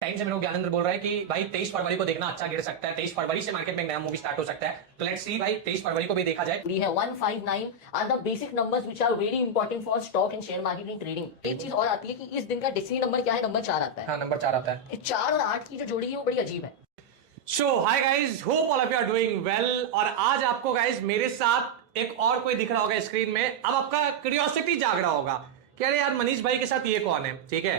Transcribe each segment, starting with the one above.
Time से मेरे को ज्ञानेंद्र बोल रहा है कि भाई 23 फरवरी को देखना अच्छा गिर सकता है। 23 फरवरी से मार्केट में एक नया मूवी स्टार्ट हो सकता है। तो लेट्स सी भाई 23 फरवरी को भी देखा जाए। We have 159 are the basic numbers which are very important for stock and share market and trading। एक चीज और आती है कि इस दिन का डेस्टिनी नंबर क्या है, नंबर 4 आता है। हाँ, नंबर 4 आता है। 4 और 8 की जो जोड़ी है वो बड़ी अजीब है। So hi guys, hope all of you are doing well. और आज आपको गाइज मेरे साथ एक और कोई दिख रहा होगा स्क्रीन में। अब आपका क्यूरियोसिटी जाग रहा होगा कि अरे यार मनीष भाई के साथ ये कौन है। ठीक है,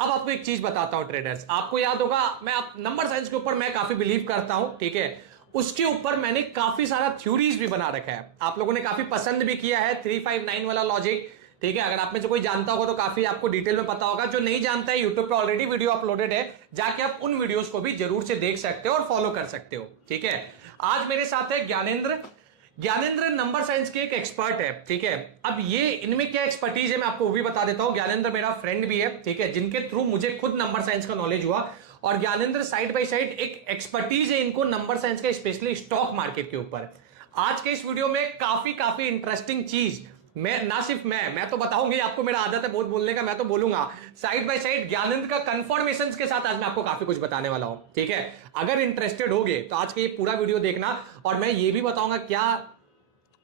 अब आपको एक चीज बताता हूं ट्रेडर्स। आपको याद होगा मैं आप नंबर साइंस के ऊपर मैं काफी बिलीव करता हूं। ठीक है, उसके ऊपर मैंने काफी सारा थ्योरीज भी बना रखा है। आप लोगों ने काफी पसंद भी किया है 359 वाला लॉजिक। ठीक है, अगर आप में से कोई जानता होगा तो काफी आपको डिटेल में पता होगा। जो नहीं जानता है, यूट्यूब पे ऑलरेडी वीडियो अपलोडेड है, जाके आप उन वीडियोस को भी जरूर से देख सकते हो और फॉलो कर सकते हो। ठीक है, आज मेरे साथ है ज्ञानेंद्र। ज्ञानेंद्र नंबर साइंस के एक एक्सपर्ट है। ठीक है, अब ये इनमें क्या एक्सपर्टीज है मैं आपको वो भी बता देता हूं। ज्ञानेंद्र मेरा फ्रेंड भी है, ठीक है, जिनके थ्रू मुझे खुद नंबर साइंस का नॉलेज हुआ। और ज्ञानेंद्र साइड बाय साइड एक एक्सपर्टीज है इनको नंबर साइंस का, स्पेशली स्टॉक मार्केट के ऊपर। आज के इस वीडियो में काफी इंटरेस्टिंग चीज मैं ना सिर्फ मैं तो बताऊंगी आपको। मेरा आदत है बहुत बोलने का, मैं तो बोलूंगा। साइड बाय साइड ज्ञानेंद्र का कंफर्मेशन के साथ आज मैं आपको काफी कुछ बताने वाला हूं। ठीक है, अगर इंटरेस्टेड होगे तो आज के ये पूरा वीडियो देखना। और मैं ये भी बताऊंगा क्या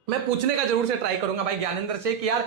मैं पूछने का जरूर से ट्राई करूंगा भाई ज्ञानेंद्र से कि यार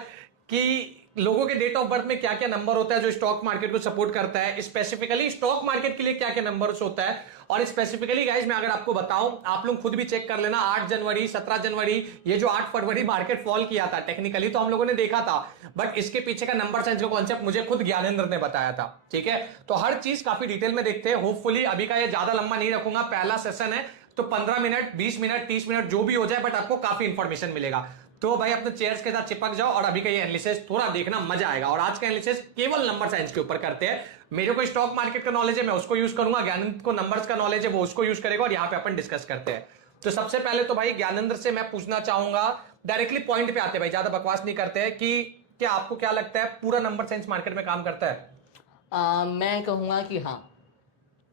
कि लोगों के डेट ऑफ बर्थ में क्या क्या नंबर होता है जो स्टॉक मार्केट को सपोर्ट करता है, स्पेसिफिकली स्टॉक मार्केट के लिए क्या क्या नंबर्स होता है। और स्पेसिफिकली गाइस मैं अगर आपको बताऊं, आप लोग खुद भी चेक कर लेना, 8 जनवरी 17 जनवरी ये जो 8 फरवरी मार्केट फॉल किया था, टेक्निकली तो हम लोगों ने देखा था, बट इसके पीछे का नंबर साइंस का कॉन्सेप्ट मुझे खुद ज्ञानेंद्र ने बताया था। ठीक है, तो हर चीज काफी डिटेल में देखते हैं। होपफुली अभी का ये ज्यादा लंबा नहीं रखूंगा, पहला सेशन है तो 15 मिनट 20 मिनट 30 मिनट जो भी हो जाए, बट आपको काफी इंफॉर्मेशन मिलेगा। तो भाई अपने चेयर्स के साथ चिपक जाओ और अभी का ये एनालिसिस थोड़ा देखना, मजा आएगा। और आज का एनालिसिस केवल नंबर साइंस के ऊपर करते हैं। मेरे को स्टॉक मार्केट का नॉलेज है, मैं उसको यूज करूंगा। ज्ञानेंद्र को नंबर्स का नॉलेज है, वो उसको यूज करेगा और यहाँ पे अपन डिस्कस करते हैं। तो सबसे पहले तो भाई ज्ञानेंद्र से मैं पूछना चाहूंगा, डायरेक्टली पॉइंट पे आते हैं भाई, ज्यादा बकवास नहीं करते हैं, कि क्या आपको क्या लगता है पूरा नंबर साइंस मार्केट में काम करता है? मैं कहूंगा कि हाँ,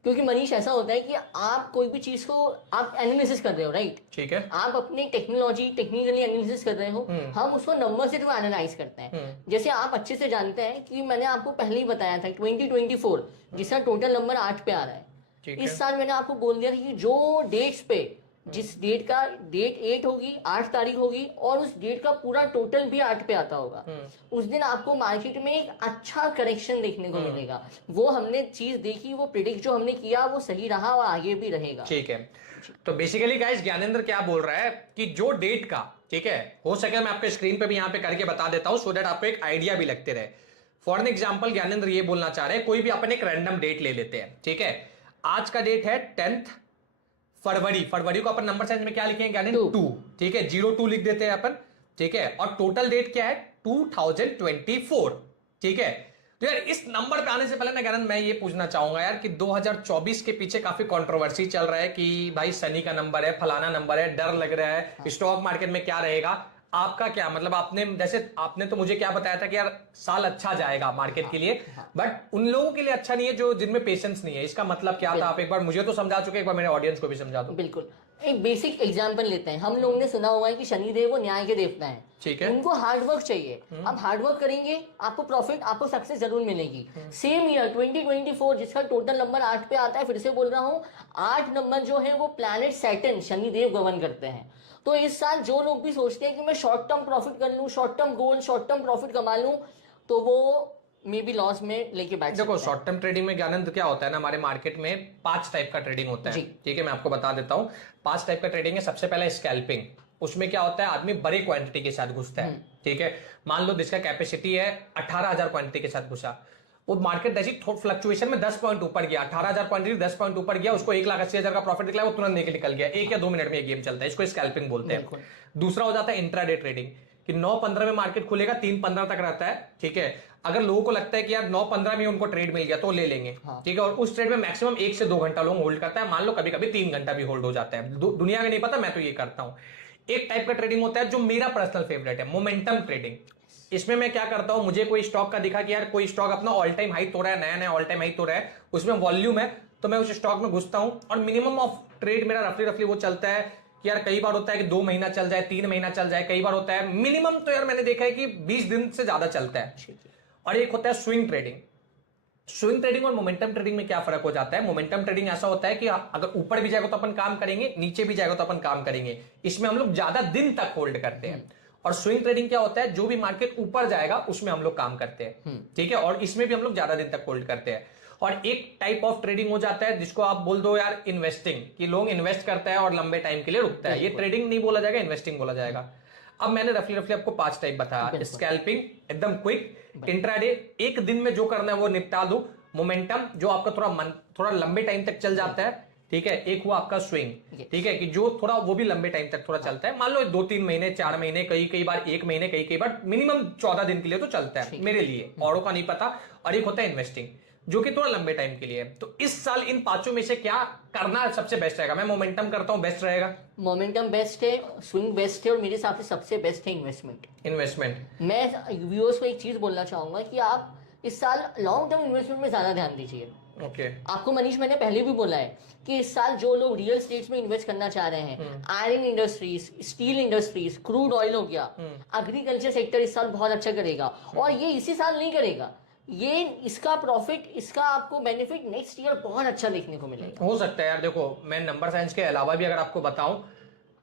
क्योंकि मनीष ऐसा होता है कि आप कोई भी चीज को आप एनालिसिस कर रहे हो, राइट? ठीक है, आप अपनी टेक्निकली एनालिसिस कर रहे हो, हम उसको नंबर से थ्रू एनालाइज करते हैं। जैसे आप अच्छे से जानते हैं कि मैंने आपको पहले ही बताया था 2024 जिसका टोटल नंबर 8 पे आ रहा है। इस साल मैंने आपको बोल दिया था कि जो डेट्स पे जिस डेट का डेट 8 होगी, 8 तारीख होगी और उस डेट का पूरा टोटल भी 8 पे आता होगा, उस दिन आपको मार्केट में एक अच्छा करेक्शन देखने को मिलेगा। वो हमने चीज देखी, वो प्रिडिक्ट जो हमने किया वो सही रहा और आगे भी रहेगा। ठीक है, तो बेसिकली गाइस ज्ञानेंद्र क्या बोल रहा है कि जो डेट का, ठीक है, हो सके मैं आपको स्क्रीन पे भी यहां पे करके बता देता हूं सो दैट आपको एक आइडिया भी लगते रहे। फॉर एन एग्जांपल ज्ञानेंद्र ये बोलना चाह रहे हैं, कोई भी अपन एक रैंडम डेट ले लेते हैं। ठीक है, आज का डेट है 10 फरवरी। फरवरी को अपन नंबर साइंस में क्या लिखेंगे ज्ञानेंद्र? 2। ठीक है, 02 लिख देते हैं अपन। ठीक है, और टोटल डेट क्या है? 2024। ठीक है, तो यार इस नंबर पे आने से पहले ना ज्ञानेंद्र मैं ये पूछना चाहूंगा यार कि 2024 के पीछे काफी कंट्रोवर्सी चल रहा है कि भाई शनि का नंबर है, फलाना नंबर है, डर लग रहा है स्टॉक मार्केट में क्या रहेगा। आपका क्या मतलब, आपने जैसे आपने तो मुझे क्या बताया था कि यार साल अच्छा जाएगा मार्केट के लिए, बट उन लोगों के लिए अच्छा नहीं है जो जिनमें पेशेंस नहीं है। इसका मतलब क्या था? आप एक बार मुझे तो समझा चुके, एक बार मेरे ऑडियंस को भी समझा दो। बिल्कुल, एक बेसिक एग्जांपल लेते हैं। हम लोगों ने सुना हुआ है कि शनिदेव वो न्याय के देवता हैं। ठीक है, उनको हार्डवर्क चाहिए। आप हार्डवर्क करेंगे, आपको प्रॉफिट, आपको सक्सेस जरूर मिलेगी। सेम ईयर 2024 जिसका टोटल नंबर 8 पे आता है, फिर से बोल रहा हूँ, 8 नंबर जो है वो प्लैनेट सैटर्न शनिदेव गवर्न करते हैं। तो इस साल जो लोग भी सोचते हैं कि मैं शॉर्ट टर्म प्रॉफिट कर लूं, short term goal, short term profit कमा लूं, तो वो मे बी लॉस में लेके बैठ देखो शॉर्ट टर्म ट्रेडिंग में ज्ञानेंद्र क्या होता है ना, हमारे मार्केट में 5 टाइप का ट्रेडिंग होता है। ठीक है, मैं आपको बता देता हूं 5 टाइप का ट्रेडिंग है। सबसे पहला स्कैल्पिंग। उसमें क्या होता है, आदमी बड़े क्वांटिटी के साथ घुसता है। ठीक है, मान लो जिसका कैपेसिटी है 18,000 क्वांटिटी के साथ घुसा, वो मार्केट जैसी फ्लक्चुएशन में 10 पॉइंट ऊपर गया, 18,000 क्वांटिटी 10 पॉइंट ऊपर गया, उसको 1,80,000 का प्रॉफिट निकला, वो तुरंत निकल गया। 1 या 2 मिनट में ये गेम चलता है, इसको स्कैल्पिंग बोलते हैं। दूसरा हो जाता है इंट्राडे ट्रेडिंग, कि 9:15 में मार्केट खुलेगा, 3:15 तक रहता है। ठीक है, अगर लोगों को लगता है कि यार 9:15 में उनको ट्रेड मिल गया तो ले लेंगे। ठीक है, और उस ट्रेड में मैक्सिमम 1 से 2 घंटा लोग होल्ड करता है, मान लो कभी कभी 3 घंटा भी होल्ड हो जाता है। दुनिया का नहीं पता, मैं तो ये करता हूं। एक टाइप का ट्रेडिंग होता है जो मेरा पर्सनल फेवरेट है, मोमेंटम ट्रेडिंग। इसमें मैं क्या करता हूं, मुझे कोई स्टॉक का दिखा कि यार कोई स्टॉक अपना ऑल टाइम हाई तो रहा है, नया नया ऑल टाइम हाई तो रहा है, उसमें वॉल्यूम है, तो मैं उस स्टॉक में घुसता हूं और मिनिमम ऑफ ट्रेड मेरा रफली वो चलता है कि यार कई बार होता है कि 2 महीना चल जाए, 3 महीना चल जाए, कई बार होता है मिनिमम तो यार मैंने देखा है कि 20 दिन से ज्यादा चलता है। और एक होता है स्विंग ट्रेडिंग। स्विंग ट्रेडिंग और मोमेंटम ट्रेडिंग में क्या फर्क हो जाता है? मोमेंटम ट्रेडिंग ऐसा होता है कि अगर ऊपर भी जाएगा तो अपन काम करेंगे, नीचे भी जाएगा तो अपन काम करेंगे, इसमें हम लोग ज्यादा दिन तक होल्ड करते हैं। और स्विंग ट्रेडिंग क्या होता है? जो भी मार्केट ऊपर जाएगा उसमें हम लोग काम करते हैं, ठीक है, और इसमें भी हम लोग ज्यादा दिन तक होल्ड करते हैं। और एक टाइप ऑफ ट्रेडिंग हो जाता है जिसको आप बोल दो यार इन्वेस्टिंग, कि लोग इन्वेस्ट करता है और लंबे टाइम के लिए रुकता है, ये ट्रेडिंग नहीं बोला जाएगा, इन्वेस्टिंग बोला जाएगा। अब मैंने रफली आपको 5 टाइप बताया। स्कैल्पिंग एकदम क्विक, इंट्राडे एक दिन में जो करना है वो निपटा दो, मोमेंटम जो आपका थोड़ा लंबे टाइम तक चल जाता है, ठीक है, एक हुआ आपका स्विंग, ठीक है, कि जो थोड़ा वो भी लंबे टाइम तक थोड़ा चलता है, मान लो 2-3 महीने, 4 महीने, कई बार 1 महीने, कई बार मिनिमम 14 दिन के लिए तो चलता है मेरे लिए, औरों का नहीं पता। और एक होता है इन्वेस्टिंग जो कि थोड़ा लंबे टाइम के लिए है। तो इस साल इन 5 में से क्या करना सबसे बेस्ट रहेगा? मैं मोमेंटम करता हूं, बेस्ट रहेगा। मोमेंटम बेस्ट है, स्विंग बेस्ट है, और मेरे हिसाब से सबसे बेस्ट है इन्वेस्टमेंट। मैं व्यूअर्स को एक चीज बोलना चाहूंगा कि आप इस साल लॉन्ग टर्म इन्वेस्टमेंट में ज्यादा ध्यान दीजिए। आपको मनीष मैंने पहले भी बोला है कि इस साल जो लोग रियल स्टेट्स में इन्वेस्ट करना चाह रहे हैं, iron industries, steel industries, crude oil हो गया, एग्रीकल्चर सेक्टर इस साल बहुत अच्छा करेगा। और ये इसी साल नहीं करेगा, ये इसका प्रॉफिट, इसका आपको बेनिफिट नेक्स्ट ईयर बहुत अच्छा देखने को मिलेगा। हो सकता है यार, देखो मैं नंबर साइंस के अलावा भी अगर आपको बताऊं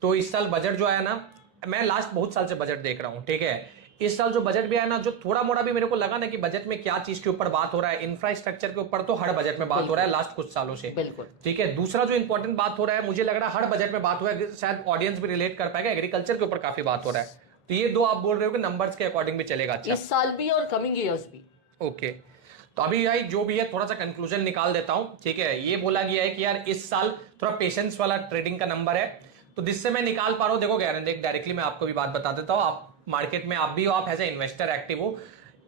तो इस साल बजट जो आया ना, मैं लास्ट बहुत साल से बजट देख रहा हूं, ठीक है, इस साल जो बजट भी आया ना, जो थोड़ा मोड़ा भी मेरे को लगा ना कि बजट में क्या चीज के ऊपर बात हो रहा है, इंफ्रास्ट्रक्चर के ऊपर तो हर बजट में बात हो रहा है लास्ट कुछ सालों से, बिल्कुल, ठीक है। दूसरा जो इंपॉर्टेंट बात हो रहा है, मुझे लग रहा है हर बजट में बात हो रहा है, शायद ऑडियंस भी रिलेट कर पाएगा, एग्रीकल्चर के ऊपर काफी बात हो रहा है। तो ये 2 आप बोल रहे हो कि नंबर्स के अकॉर्डिंग भी चलेगा अच्छा, इस साल भी और कमिंग ईयर्स भी। ओके, तो अभी भाई जो भी है थोड़ा सा कंक्लूजन निकाल देता हूं, ठीक है। ये बोला गया है कि यार इस साल थोड़ा पेशेंस वाला ट्रेडिंग का नंबर है, तो जिससे मैं निकाल पा रहा हूं, देखो डायरेक्टली मैं आपको भी बात बता देता हूं, आप मार्केट में आप भी हो, आप एज ए इन्वेस्टर एक्टिव हो,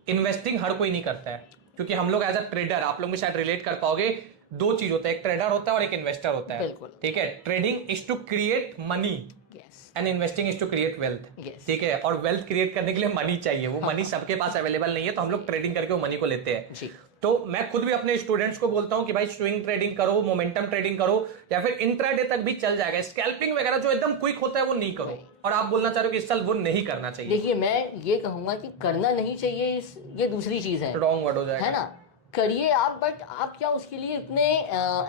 इन्वेस्टिंग हर कोई नहीं करता है, क्योंकि हम लोग एज अ ट्रेडर, आप लोग भी शायद रिलेट कर पाओगे, 2 चीज होता है, एक ट्रेडर होता है और एक इन्वेस्टर होता है, ठीक है। Trading is to create money and investing is to create wealth, ठीक है, और वेल्थ क्रिएट करने के लिए मनी चाहिए, वो मनी सबके पास अवेलेबल नहीं है, तो हम लोग ट्रेडिंग करके वो मनी को लेते हैं। तो मैं खुद भी अपने स्टूडेंट्स को बोलता हूं कि भाई स्विंग ट्रेडिंग करो, मोमेंटम ट्रेडिंग करो, या फिर इंट्राडे तक भी चल जाएगा, स्कैल्पिंग वगैरह जो एकदम क्विक होता है वो नहीं करो। और आप बोलना चाह रहे हो कि इस साल वो नहीं करना चाहिए। देखिए मैं ये कहूंगा कि करना नहीं चाहिए, ये दूसरी चीज है, रॉन्ग वर्ड हो जाएगा, है ना। करिए आप, बट आप क्या उसके लिए इतने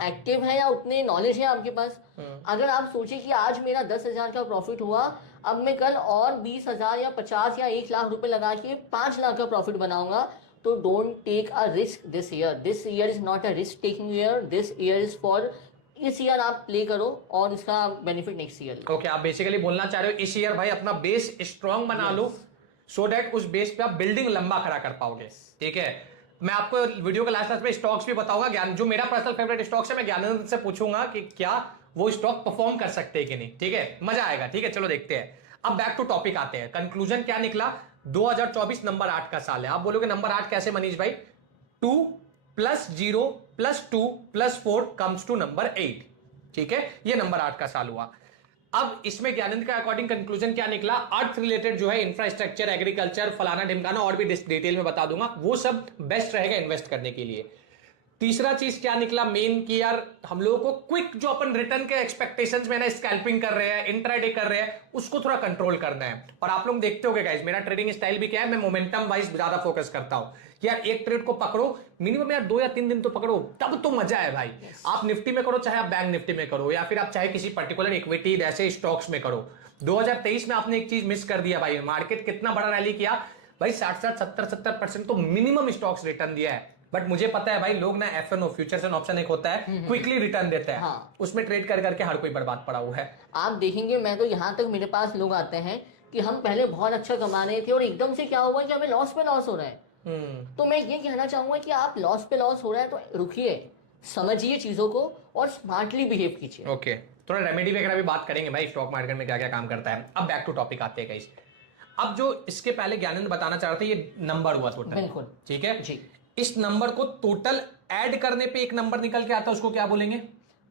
एक्टिव हैं या उतने नॉलेज है आपके पास? अगर आप सोचे कि आज मेरा 10,000 का प्रॉफिट हुआ, अब मैं कल और 20,000 या 50 या 1 लाख रुपए लगा के 5 लाख का प्रॉफिट बनाऊंगा, तो don't take a risk this year. This year is not a risk taking year, this year is for, इस ईयर आप प्ले करो और इसका बेनिफिट नेक्स्ट ईयर। ओके, आप बेसिकली बोलना चाह रहे हो इस ईयर भाई अपना बेस स्ट्रांग बना लो, सो दैट उस बेस पे आप बिल्डिंग लंबा खड़ा कर पाओगे, ठीक है। मैं आपको वीडियो के लास्ट में स्टॉक्स भी बताऊंगा, ज्ञान जो मेरा पर्सनल फेवरेट स्टॉक्स है, मैं ज्ञानंद से पूछूंगा कि क्या वो स्टॉक परफॉर्म कर सकते हैं कि नहीं, ठीक है, मजा आएगा, ठीक है। चलो देखते हैं, अब बैक टू टॉपिक आते हैं। कंक्लूजन क्या निकला? 2024 नंबर 8 का साल है। आप बोलोगे नंबर 8 कैसे मनीष भाई? 2 + 0 + 2 + 4 कम्स टू नंबर 8, ठीक है, ये नंबर 8 का साल हुआ। अब इसमें ज्ञानंद का अकॉर्डिंग कंक्लूजन क्या निकला? अर्थ रिलेटेड जो है, इंफ्रास्ट्रक्चर, एग्रीकल्चर, फलाना ढिमकाना, और भी डिटेल में बता दूंगा, वो सब बेस्ट रहेगा इन्वेस्ट करने के लिए। तीसरा चीज क्या निकला मेन, कि यार हम लोगों को क्विक जो अपन रिटर्न के एक्सपेक्टेशंस में ना स्कैल्पिंग कर रहे हैं, इंट्राडे कर रहे हैं, उसको थोड़ा कंट्रोल करना है। और आप लोग देखते होगे गाइस, मेरा ट्रेडिंग स्टाइल भी क्या है, मैं मोमेंटम वाइज ज्यादा फोकस करता हूं कि यार एक ट्रेड को पकड़ो, मिनिमम यार 2 या 3 दिन तो पकड़ो, तब तो मजा है भाई। आप निफ्टी में करो, चाहे आप बैंक निफ्टी में करो, या फिर आप चाहे किसी पर्टिकुलर इक्विटी ऐसे स्टॉक्स में करो। 2023 में आपने एक चीज मिस कर दिया भाई, मार्केट कितना बड़ा रैली किया भाई, 60-70% तो मिनिमम स्टॉक्स रिटर्न दिया है। बट मुझे पता है भाई, लोग ना FNO, फ्यूचर्स एंड ऑप्शन एक होता है, क्विकली रिटर्न देता है, हाँ। उसमें ट्रेड कर करके हर कोई बर्बाद पड़ा हुआ है। आप देखेंगे, मैं तो यहाँ तक मेरे पास लोग आते हैं कि हम पहले बहुत अच्छा कमा रहे थे और एकदम से क्या हुआ कि हमें लॉस पे लॉस हो रहा है। तो मैं ये कहना चाहूंगा कि आप लॉस पे लॉस हो रहा है तो रुकिए, समझिए चीजों को और स्मार्टली बिहेव कीजिए। ओके, थोड़ा रेमेडी वगैरह भी बात करेंगे भाई, स्टॉक मार्केट में क्या क्या काम करता है। अब बैक टू टॉपिक आते हैं गाइस। अब जो इसके पहले ज्ञानंद बताना चाह रहे थे, ये नंबर हुआ टोटल, बिल्कुल, ठीक है जी। इस नंबर को टोटल ऐड करने पे एक नंबर निकल के आता है, उसको क्या बोलेंगे?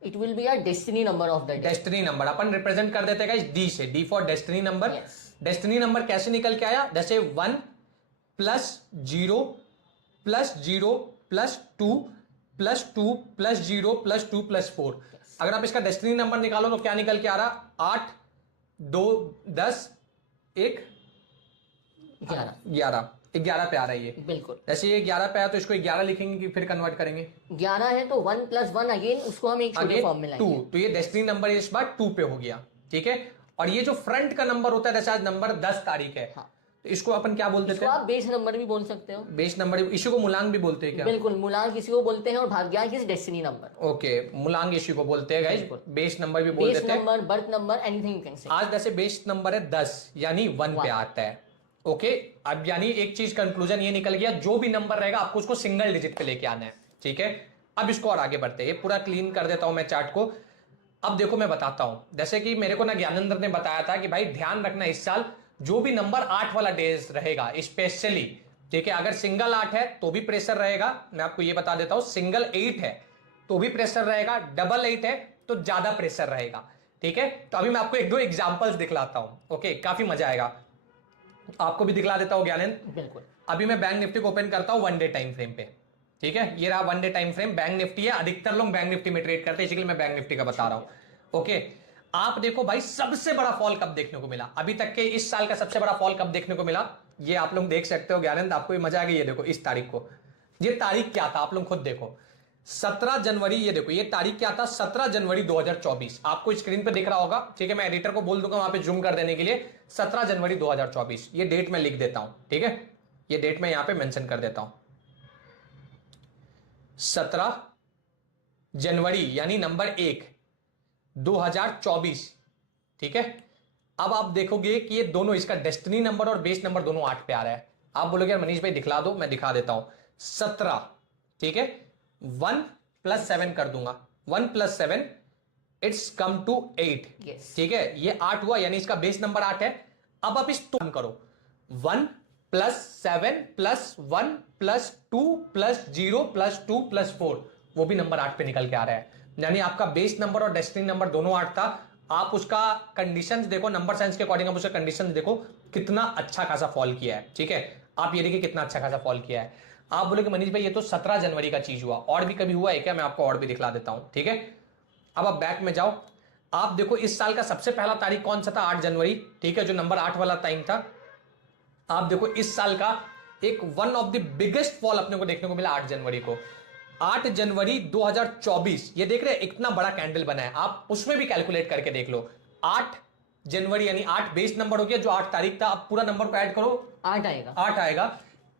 It will be a destiny number of the day. Destiny number upon represent कर देते हैं गाइस D से, D for destiny number. Destiny number कैसे निकल के आया? जैसे 1 + 0 + 0 + 2 + 2 + 0 + 2 + 4। अगर आप इसका डेस्टिनी नंबर निकालो तो क्या निकल के आ रहा? 8, 2, 10, 1, 11। 11 पे आ रहा है ये। बिल्कुल। जैसे ये 11 पे आया तो इसको 11 लिखेंगे कि फिर कन्वर्ट करेंगे? 11 है तो 1 + 1 अगेन उसको हम एक छोटे फॉर्म में 2, लाएंगे। तो ये डेस्टिनी नंबर इस बार 2 पे हो गया, ठीक है। और ये जो फ्रंट का नंबर होता है, जैसे आज नंबर 10 तारीख है, हाँ। तो इसको अपन क्या बोलते इसको थे? आप बेस नंबर भी बोल सकते हो। बेस नंबर, इसी को मूलांक भी बोलते हैं क्या? बिल्कुल, मूलांक किसी को बोलते हैं और भाग्यांक इस डेस्टिनी नंबर। ओके, मूलांक इसी को बोलते हैं गाइस, बिल्कुल। बेस नंबर भी बोल बेस देते हैं। Number, birth number, anything you can say. आज जैसे बेस नंबर है 10 यानी 1 पे आता है। ओके, अब यानी एक चीज कंक्लूजन ये निकल गया, जो भी नंबर रहेगा आपको उसको सिंगल डिजिट पे लेके आना है, ठीक है। अब इसको और आगे बढ़ते हैं, ये पूरा क्लीन कर देता हूं मैं चार्ट को। अब देखो मैं बताता हूं, जैसे कि मेरे को ना ज्ञानेंद्र ने बताया था कि भाई ध्यान रखना इस साल जो भी नंबर 8 वाला डेज रहेगा स्पेशली, ठीक है। अगर सिंगल 8 है तो भी प्रेशर रहेगा, मैं आपको ये बता देता हूं। सिंगल 8 है तो भी प्रेशर रहेगा, डबल 8 है तो ज्यादा प्रेशर रहेगा, ठीक है। तो अभी मैं आपको 1-2 एग्जांपल्स दिखलाता हूं, ओके, काफी मजा आएगा। आपको भी दिखला देता हूं ज्ञानेंद्र। बिल्कुल। अभी मैं बैंक निफ्टी को ओपन करता हूं 1 डे टाइम फ्रेम पे, ठीक है। ये रहा 1 day time frame, bank Nifty है। अधिकतर लोग बैंक निफ्टी में ट्रेड करते हैं, इसलिए मैं बैंक निफ्टी का बता रहा हूं, ओके। आप देखो भाई, सबसे बड़ा फॉल कब देखने को मिला अभी तक के, इस साल का सबसे बड़ा फॉल कब देखने को मिला, ये आप लोग देख सकते हो। ज्ञानेंद्र आपको ये मजा आ गई, ये देखो इस तारीख को, ये तारीख क्या था आप लोग खुद देखो, 17 जनवरी। ये देखो ये तारीख क्या था, 17 जनवरी 2024। आपको स्क्रीन पे दिख रहा होगा, ठीक है। मैं एडिटर को बोल दूंगा वहां पे जूम कर देने के लिए। 17 जनवरी 2024 ये डेट मैं लिख देता हूं, ठीक है। ये डेट मैं यहां पे मेंशन कर देता हूं, 17 जनवरी यानी नंबर 1 2024, ठीक है। अब आप देखोगे कि ये दोनों, इसका डेस्टिनी नंबर और बेस नंबर दोनों 8 पे आ रहा है। आप बोलोगे यार मनीष भाई दिखला दो, मैं दिखा देता हूं। 17, ठीक है, 1 + 7 कर दूंगा, 1 + 7 इट्स कम टू 8, ठीक है। ये 8 हुआ यानी इसका बेस नंबर 8 है। अब आप इस टर्म करो, 1 + 7 + 1 + 2 + 0 + 2 + 4, वो भी नंबर 8 पे निकल के आ रहा है। यानी आपका बेस नंबर और डेस्टिनी नंबर दोनों 8 था। आप उसका कंडीशंस देखो, नंबर साइंस के अकॉर्डिंग आप उसका कंडीशंस देखो, कितना अच्छा खासा फॉल किया है, ठीक है। आप ये देखिए कितना अच्छा खासा फॉल किया है। आप बोले कि मनीष भाई ये तो 17 जनवरी का चीज हुआ, और भी कभी हुआ है क्या? मैं आपको और भी दिखला देता हूं, ठीक है। अब आप बैक में जाओ, आप देखो इस साल का सबसे पहला तारीख कौन सा था, 8 जनवरी, ठीक है, जो नंबर 8 वाला टाइम था। आप देखो इस साल का एक one of the biggest fall अपने को देखने को मिला 8 जनवरी को। 8 जनवरी 2024, ये देख रहे हैं इतना बड़ा कैंडल बना है, आप उसमें भी कैलकुलेट करके देख लो। 8 जनवरी यानी 8 बेस नंबर हो गया, जो 8 तारीख था। अब पूरा नंबर को ऐड करो, 8 आएगा। 8 आएगा।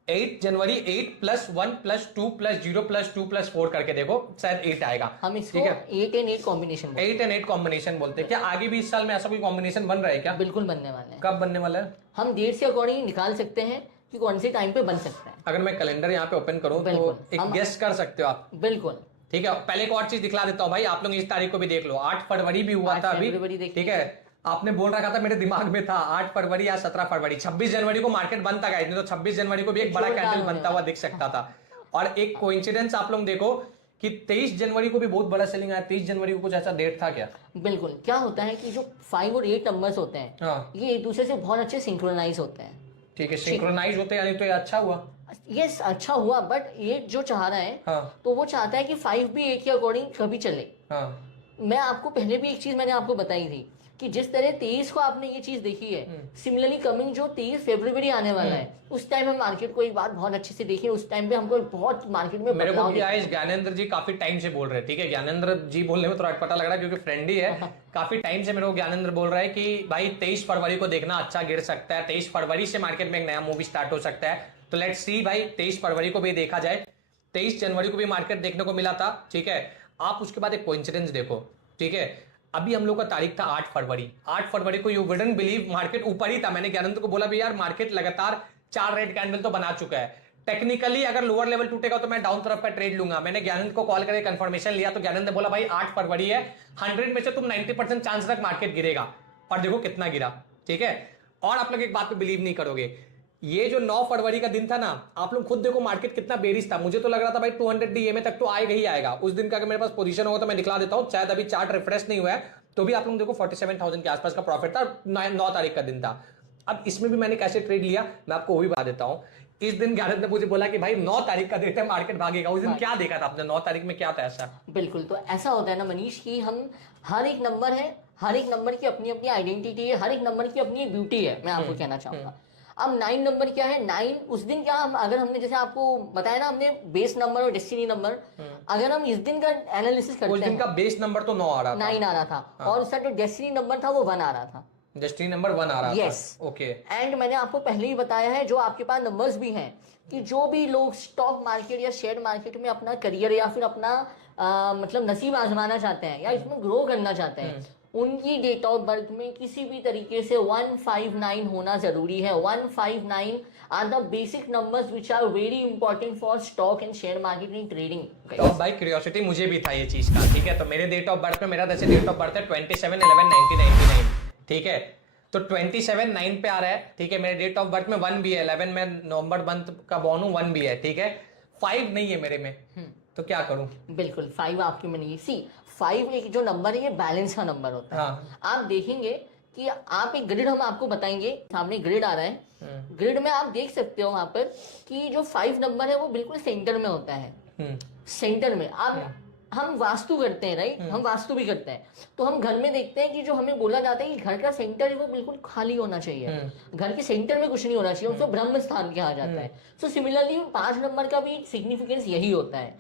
8 जनवरी 8 + 1 + 2 + 0 + 2 + 4 करके देखो, शायद 8 आएगा। हम इसको 8 and 8 कॉम्बिनेशन 8 and 8 कॉम्बिनेशन बोलते हैं। क्या आगे भी इस साल में ऐसा कोई कॉम्बिनेशन बन रहा है क्या? बिल्कुल बनने वाले हैं। कब बनने वाला है? हम डेट से अकॉर्डिंग निकाल सकते हैं कि कौन से टाइम पे बन सकता है। अगर मैं कैलेंडर यहाँ पे ओपन करूं तो एक गेस कर सकते हो आप। बिल्कुल, ठीक है। पहले एक और चीज दिखला देता हूं भाई, आप लोग इस तारीख को भी देख लो। 8 फरवरी भी हुआ था अभी, ठीक है। आपने बोल रखा था, मेरे दिमाग में था 8 फरवरी या 17 फरवरी। 26 जनवरी को मार्केट बंद था गाइस, नहीं तो 26 जनवरी को भी एक बड़ा कैंडल बनता हुआ दिख सकता था। और एक कोइंसिडेंस आप लोग देखो कि 23 जनवरी को भी बहुत बड़ा सेलिंग आया। 23 जनवरी को कुछ ऐसा डेट था क्या? बिल्कुल। क्या होता है कि जो 5 और 8 नंबर्स होते हैं, हाँ, ये एक दूसरे से बहुत अच्छे सिंक्रोनाइज होते हैं। ठीक है, सिंक्रोनाइज होते हैं, यानी तो ये अच्छा हुआ। यस, अच्छा हुआ, बट ये जो चाह रहा है, हाँ, तो वो चाहता है कि 5 भी 8 के अकॉर्डिंग कभी चले। हाँ, मैं आपको पहले भी एक चीज मैंने आपको बताई थी कि जिस तरह 23 को आपने ये चीज देखी है, सिमिलरली कमिंग जो 23 फरवरी आने वाला है, उस टाइम हम मार्केट को एक बात बहुत अच्छे से देखिए। उस टाइम पे हमको बहुत मार्केट में मेरे को क्या है, ज्ञानेंद्र जी काफी टाइम से बोल रहे हैं, ठीक है। ज्ञानेंद्र जी बोलने में थोड़ा पता लग रहा है क्योंकि फ्रेंड ही है। काफी टाइम से मेरे को ज्ञानेंद्र बोल रहा है कि भाई 23 फरवरी को देखना, अच्छा गिर सकता है। 23 फरवरी से मार्केट में एक नया मूवी स्टार्ट हो सकता है। तो लेट्स सी भाई, 23 फरवरी को भी देखा जाए। 23 जनवरी को भी मार्केट देखने को मिला था, ठीक है। आप उसके बाद एक कोइंसिडेंस देखो, ठीक है। अभी हम लोग का तारीख था 8 फरवरी। 8 फरवरी को यू वुडंट बिलीव मार्केट ऊपर ही था। मैंने ज्ञानेंद्र को बोला भी यार मार्केट लगातार 4 रेड कैंडल तो बना चुका है। टेक्निकली अगर लोअर लेवल टूटेगा तो मैं डाउन तरफ का ट्रेड लूंगा। मैंने ज्ञानेंद्र को कॉल करके कंफर्मेशन लिया, तो ज्ञानेंद्र ने बोला भाई 8 फरवरी है, 100 में से तुम 90% चांस तक मार्केट गिरेगा। और देखो कितना गिरा, ठीक है। और आप लोग एक बात पे बिलीव नहीं करोगे, ये जो 9 फरवरी का दिन था ना, आप लोग खुद देखो मार्केट कितना बेरिश था। मुझे तो लग रहा था भाई 200 डीएमए तक तो आएगा ही आएगा। उस दिन का अगर मेरे पास पोजीशन होगा तो मैं दिखला देता हूं, शायद अभी चार्ट रिफ्रेश नहीं हुआ है तो भी आप लोग देखो 47,000 के आसपास का प्रॉफिट था। 9 तारीख का दिन था। अब इसमें भी मैंने कैसे ट्रेड लिया मैं आपको वो भी बता देता हूं। इस दिन ज्ञानेंद्र ने मुझे बोला कि भाई 9 तारीख का डेट है, मार्केट भागेगा। उस दिन क्या देखा था आपने 9 तारीख में, क्या था ऐसा? बिल्कुल, तो ऐसा होता है ना मनीष कि हम हर एक नंबर है, हर एक नंबर की अपनी अपनी आइडेंटिटी है, हर एक नंबर की अपनी ब्यूटी है। मैं आपको कहना चाहूंगा, अब 9 नंबर क्या है, 9 उस दिन क्या अगर हमने जैसे आपको बताया ना हमने बेस नंबर और डेस्टिनी नंबर, अगर हम इस दिन का एनालिसिस करते हैं, उस दिन का बेस नंबर तो 9 आ रहा था, 9 आ रहा था, और उसका जो डेस्टिनी नंबर था वो 1 आ रहा था। डेस्टिनी नंबर 1 आ रहा था। Yes, okay. एंड मैंने आपको पहले ही बताया है, जो आपके पास नंबर्स भी हैं, कि जो भी लोग स्टॉक मार्केट या शेयर मार्केट में अपना करियर या फिर अपना मतलब नसीब आजमाना चाहते हैं या इसमें ग्रो करना चाहते हैं, उनकी डेट ऑफ बर्थ में किसी भी तरीके से 159 होना जरूरी है। 159 are the basic numbers which are very important for stock and share market in trading. तो भाई क्यूरियोसिटी मुझे भी था ये चीज का, ठीक है। तो मेरे डेट ऑफ बर्थ में, मेरा जैसे डेट ऑफ बर्थ है 27/11/1999, ठीक है। तो 27/9 पे आ रहा है, ठीक है। मेरे डेट ऑफ बर्थ में 1 भी है, 11 में नवंबर मंथ का बॉर्न हूं, 1 भी है, ठीक है। 5 नहीं है मेरे में, तो क्या करूं? बिल्कुल 5 आपके में नहीं। सी 5 एक जो नंबर है ये बैलेंस का नंबर होता है। हाँ। आप देखेंगे कि आप एक ग्रिड हम आपको बताएंगे, सामने ग्रिड आ रहा है, ग्रिड में आप देख सकते हो वहां पर कि जो 5 नंबर है वो बिल्कुल सेंटर में होता है। सेंटर में आप हम वास्तु करते हैं, राइट, हम वास्तु भी करते हैं, तो हम घर में देखते हैं कि जो हमें बोला जाता है कि घर का सेंटर है वो बिल्कुल खाली होना चाहिए, घर के सेंटर में कुछ नहीं होना चाहिए, उसको ब्रह्म स्थान कहा जाता है। सो सिमिलरली 5 नंबर का भी सिग्निफिकेंस यही होता है।